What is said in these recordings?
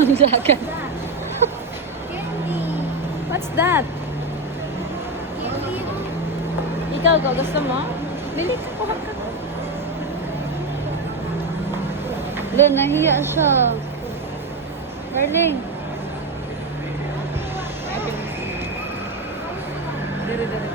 Jacket. Candy. What's that? Candy. Ikaw, gusto mo? Bili ka, kuha ka. Len, nahiya siya. Darling. Dire, dire.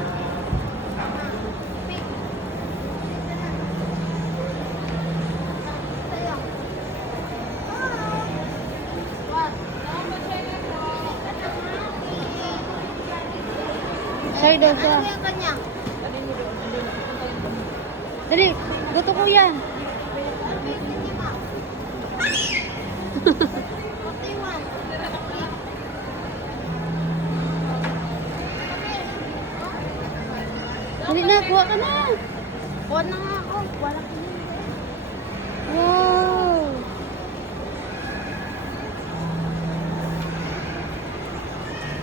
Sa'yo daw siya. Ano yung kanya? Dali, luto ko yan. What do you want? Dali na, kuha ka na. Kuha na nga ako. Wala ko yun. Wow.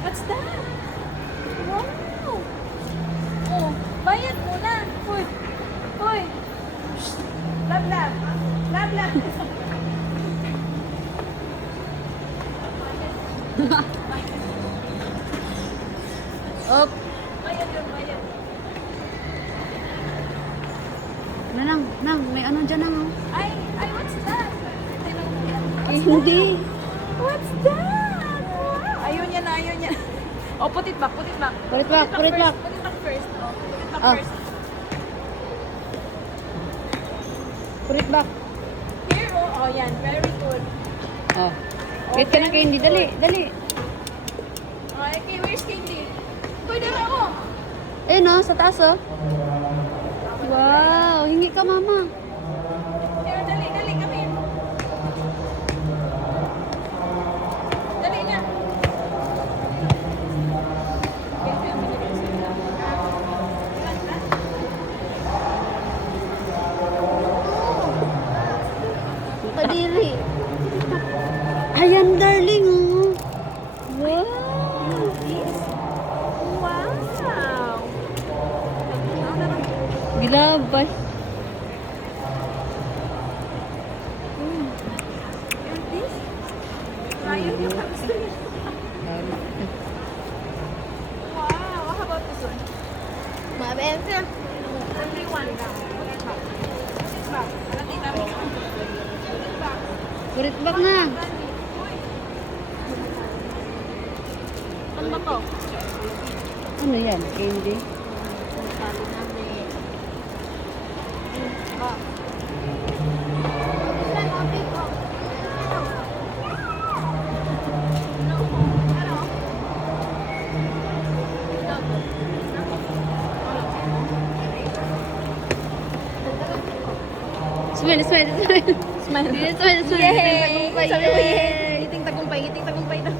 What's that? Wow! Oh, bayad muna. Uy! Uy! Lab, lab. Lab, lab. Op. Bayad yun, bayad. Nang, may ano dyan nang. Ay, what's that? Hindi. What's that? Wow! Ayaw niya na, ayaw niya. Oh, put it back, put it back. Put it back, put it back. Put it back first. Oh, put it back Ah. first. Put it back. Here, oh, yan. Very good. Oh. Wait ka na kay hindi. Dali, dali. Okay, where's Candy? Uy, dala ko. Ayun oh, sa taas oh. Wow, hingi ka mama. Here, dali, dali, come here. Dali na. Kadiri. Ayan darling oh. Wow. Wow! Gilabay. And this? Ayaw niya pa gusto niya. Wow! How about this one? Mabenta. Only one lang. Put it back. Put it back. Lati namin. Put it back. Put it back na. Uy! Ano ba to? Ano yan? Candy? Sabi namin. Ah. Smile, smile, smile. Smile. Smile, smile. Yay! Tagumpay, Sabi ko, yay. yay! Ngiting tagumpay na.